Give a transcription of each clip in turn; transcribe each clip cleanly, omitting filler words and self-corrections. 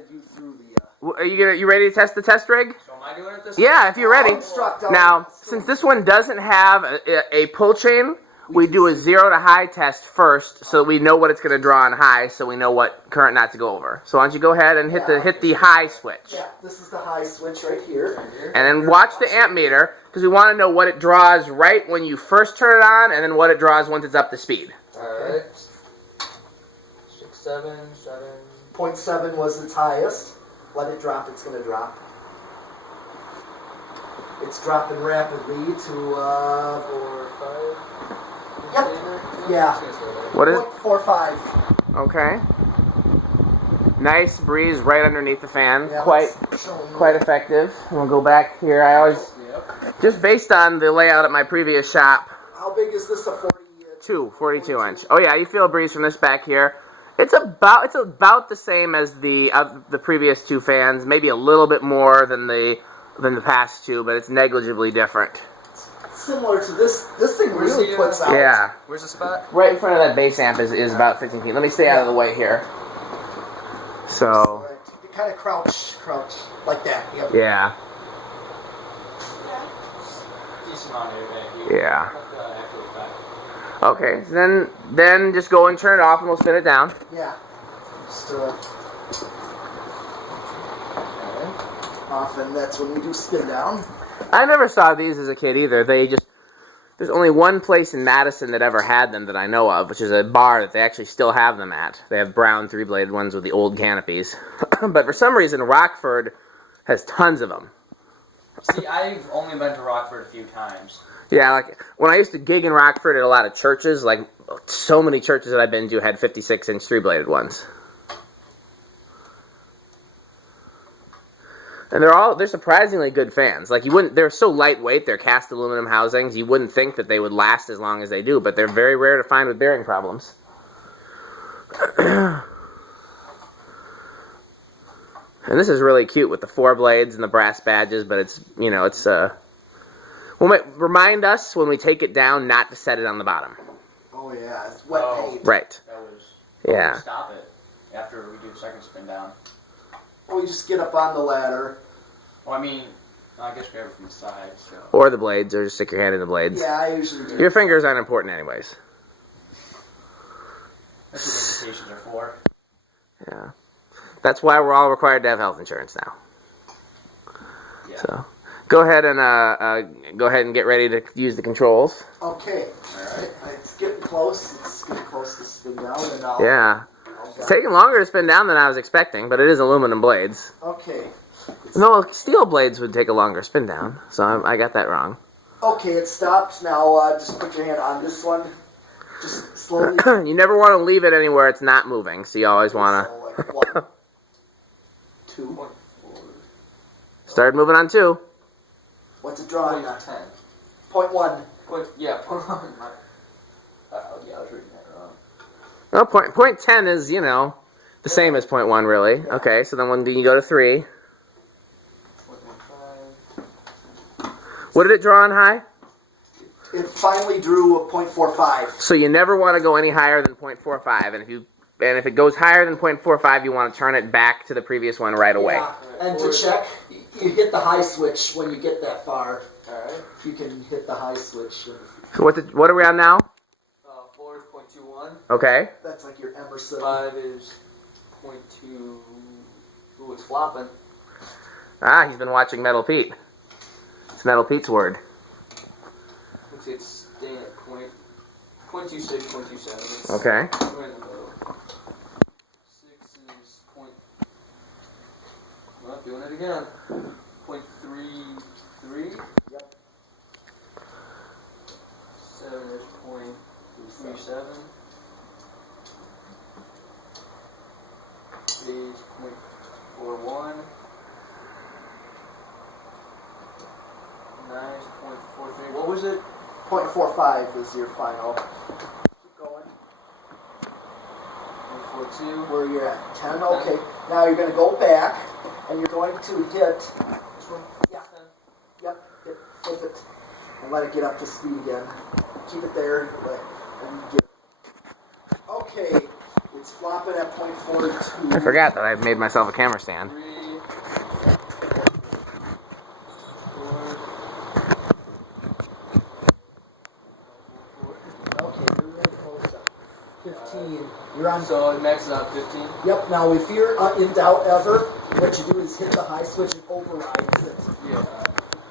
guided you through the... Are you ready to test the test rig? So am I doing it this Yeah, if you're ready. Now, So since this one doesn't have a pull chain, we do a 0 to high test first, so that we know what it's going to draw on high, so we know what current not to go over. So why don't you go ahead and hit the high switch. Yeah, this is the high switch right here. And then watch the amp meter, because we want to know what it draws right when you first turn it on, and then what it draws once it's up to speed. Alright. 6, 7, 7. 0.7 was its highest. Let it drop, it's going to drop. It's dropping rapidly to 4, 5. Yep. Yeah. What is it? 0.45. Okay. Nice breeze right underneath the fan. Yeah, Quite effective. We'll go back here. I always, just based on the layout at my previous shop. How big is this? A 42 inch. Oh yeah, you feel a breeze from this back here. It's about the same as the previous two fans, maybe a little bit more than the past two, but it's negligibly different. Similar to this thing really puts out. Yeah. Where's the spot? Right in front of that bass amp is about 15 feet. Let me stay out of the way here. So. You kind of crouch like that. Yep. Yeah. Decent amount of it. Yeah. Okay, so then just go and turn it off and we'll spin it down. Yeah. Just off, and that's when we do spin down. I never saw these as a kid either. There's only one place in Madison that ever had them that I know of, which is a bar that they actually still have them at. They have brown 3-bladed ones with the old canopies. But for some reason, Rockford has tons of them. See, I've only been to Rockford a few times. Yeah, like when I used to gig in Rockford at a lot of churches, like so many churches that I've been to had 56-inch 3-bladed ones. And they're surprisingly good fans. Like they're so lightweight, they're cast aluminum housings, you wouldn't think that they would last as long as they do, but they're very rare to find with bearing problems. And this is really cute with the 4 blades and the brass badges, but it's, remind us when we take it down not to set it on the bottom. Oh yeah, it's wet paint. Right. That was... Yeah. Stop it after we do the second spin down. Or we just get up on the ladder. Well, I mean, I guess grab it from the side. So. Or the blades, or just stick your hand in the blades. Yeah, I usually do. Your fingers aren't important anyways. That's what invitations are for. Yeah. That's why we're all required to have health insurance now. Yeah. So, go ahead and get ready to use the controls. Okay. Alright. It's getting close. It's getting close to spin down. And yeah. It's taking longer to spin down than I was expecting, but it is aluminum blades. Okay. No, steel blades would take a longer spin down, so I got that wrong. Okay, it stopped. Now just put your hand on this one. Just slowly. You never want to leave it anywhere it's not moving, so you always want to... So like 1, 2. Started moving on 2. What's it drawing on? 10. 0.1. Yeah, 0.1. Yeah, I was reading that wrong. Well, point 10 is, the same as 0.1, really. Yeah. Okay, so then when you go to 3. 0.15. What did it draw on high? It finally drew a 0.45. So you never want to go any higher than 0.45, and if it goes higher than 0.45, you want to turn it back to the previous one right away. Yeah, and to check, you hit the high switch when you get that far. Alright. You can hit the high switch. So what are we on now? 4 is 0.21. Okay. That's like your Emerson. 5 is 0.2. Ooh, it's flopping. Ah, he's been watching Metal Pete. It's Metal Pete's word. Looks like it's staying at 0.26, 0.27. Okay. Right in the middle. 6 is well, doing it again. 0.33. Yep. 7 is 0.37. 8 is 0.41. 9 is 0.43. What was it? 0.45 is your final. Keep going. 0.42. Where you're at 10. Okay. Now you're going to go back, and you're going to hit. Yeah. Yep. Flip it, and let it get up to speed again. Keep it there, and get. Okay. It's flopping at 0.42. I forgot that I made myself a camera stand. 3, 4. Okay, you're really close up. 15. You're on. So it maxes out 15. Yep. Now, if you're in doubt ever, what you do is hit the high switch and overrides it. Yeah.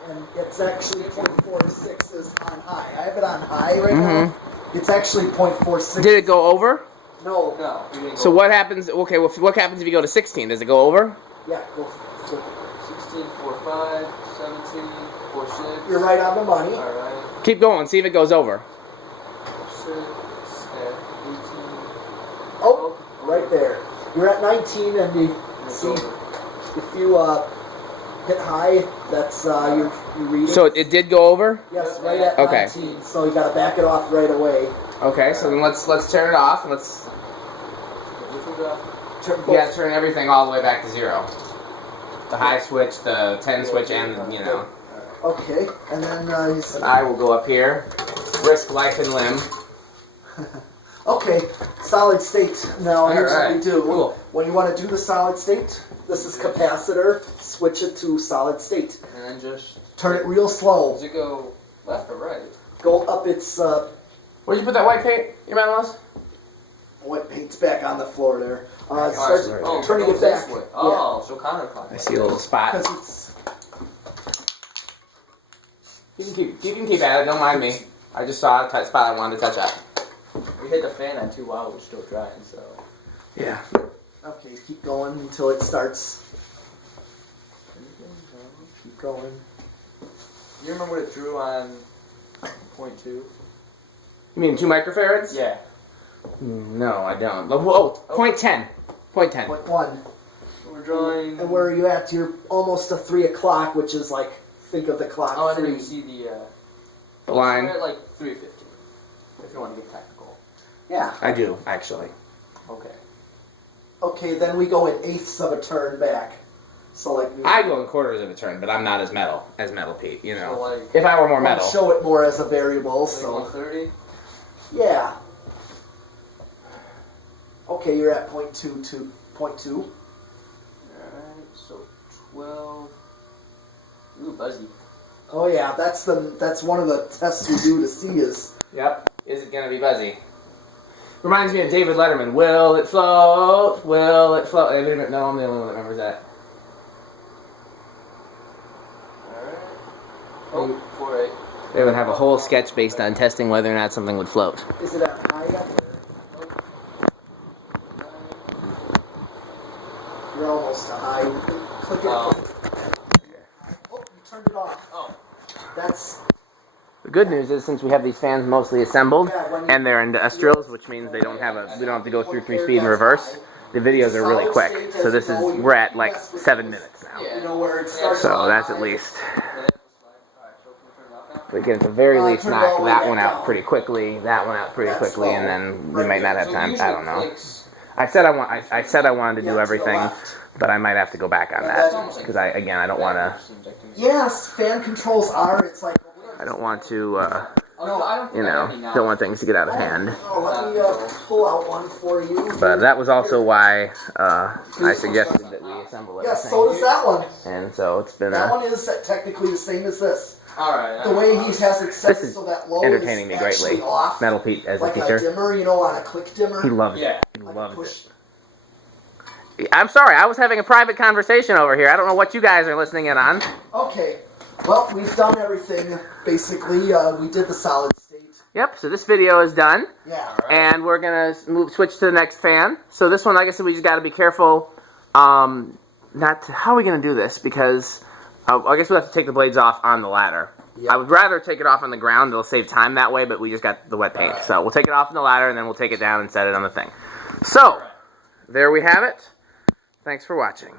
And it's actually 0.46 is on high. I have it on high right now. It's actually 0.46. Did it go over? No. No. We didn't go So what happens? Okay, well, what happens if you go to 16? Does it go over? Yeah, go for it. 16, 4, 5, 17, 4, 6. You're right on the money. Alright. Keep going. See if it goes over. 6 at 18. Oh, right there. You're at 19, and you see if you hit high, that's your reading. So it did go over? Yes, right at Okay. 19. So you got to back it off right away. Okay, so then let's turn it off and let's Turn both. turn everything all the way back to 0. The high switch, the 10 switch, and the, Okay, and then you said, I will go up here, risk life and limb. okay, solid state. Now here's what we Alright, do. cool. When you want to do the solid state, this is capacitor. Switch it to solid state. And then just. Turn it real slow. Does it go left or right? Go up its Where'd you put that white paint, your man was? what paint's back on the floor there. Alright, Start oh, turning goes it back. this way. Oh, so counterclockwise. I see a little spot. Because it's You can keep at it, don't mind me. I just saw a spot I wanted to touch up. We hit the fan on 2 while we're still drying, so. Yeah. okay. Keep going until it starts. Keep going. You remember what it drew on 0.2? You mean 2 microfarads? Yeah. No, I don't. Oh, 0.10. 0.10. 0.1. So we're drawing. And where are you at? You're almost to 3 o'clock, which is like, think of the clock. Oh, I didn't 3. even see the. The line. We're at like 3:50. If you want to get technical. Yeah. I do, actually. Okay. Okay, then we go in eighths of a turn back. So like I go in quarters of a turn, but I'm not as metal Pete, you know. So like. If I were more I'll metal. show it more as a variable. Like So 130. yeah. Okay, you're at 0.2 to 0.2. Alright, so 12. Ooh, buzzy. Oh yeah, that's one of the tests you do to see is. Yep. Is it gonna be buzzy? Reminds me of David Letterman. Will it float? Will it float? No, I'm the only one that remembers that. Alright. Oh, 4.8. They would have a whole sketch based on testing whether or not something would float. Is it at high yet? You're almost to high. Click it. Oh. Oh, you turned it off. Oh. That's The good news is since we have these fans mostly assembled yeah, when you- and they're industrials, which means they don't have we don't have to go through 3-speed in reverse. The videos are really quick. So this is we're at like 7 minutes now. you know where it starts. So that's at least. We can at the very least knock that one out pretty quickly, that one out pretty quickly, and then we might not have time. I don't know. I said I wanted to do everything, but I might have to go back on that because I don't want to. Yes, fan controls are. It's like. I don't want to. No, Don't want things to get out of hand. Oh, let me pull out one for you. But that was also why I suggested that we assemble everything. Yes, so does that one. And so it's been That one is technically the same as this. Alright. The way he has it set This is so that low entertaining is me greatly. actually off. Metal Pete as a Like a teacher. dimmer, on a click dimmer. He loves Yeah. it. He Like loves push. it. I'm sorry, I was having a private conversation over here. I don't know what you guys are listening in on. Okay. Well, we've done everything, basically. We did the solid state. Yep, so this video is done. Yeah. And we're going to switch to the next fan. So this one, like I said, we just got to be careful. How are we going to do this? Because I guess we'll have to take the blades off on the ladder. Yep. I would rather take it off on the ground. It'll save time that way, but we just got the wet paint. Right. So we'll take it off on the ladder, and then we'll take it down and set it on the thing. So, there we have it. Thanks for watching.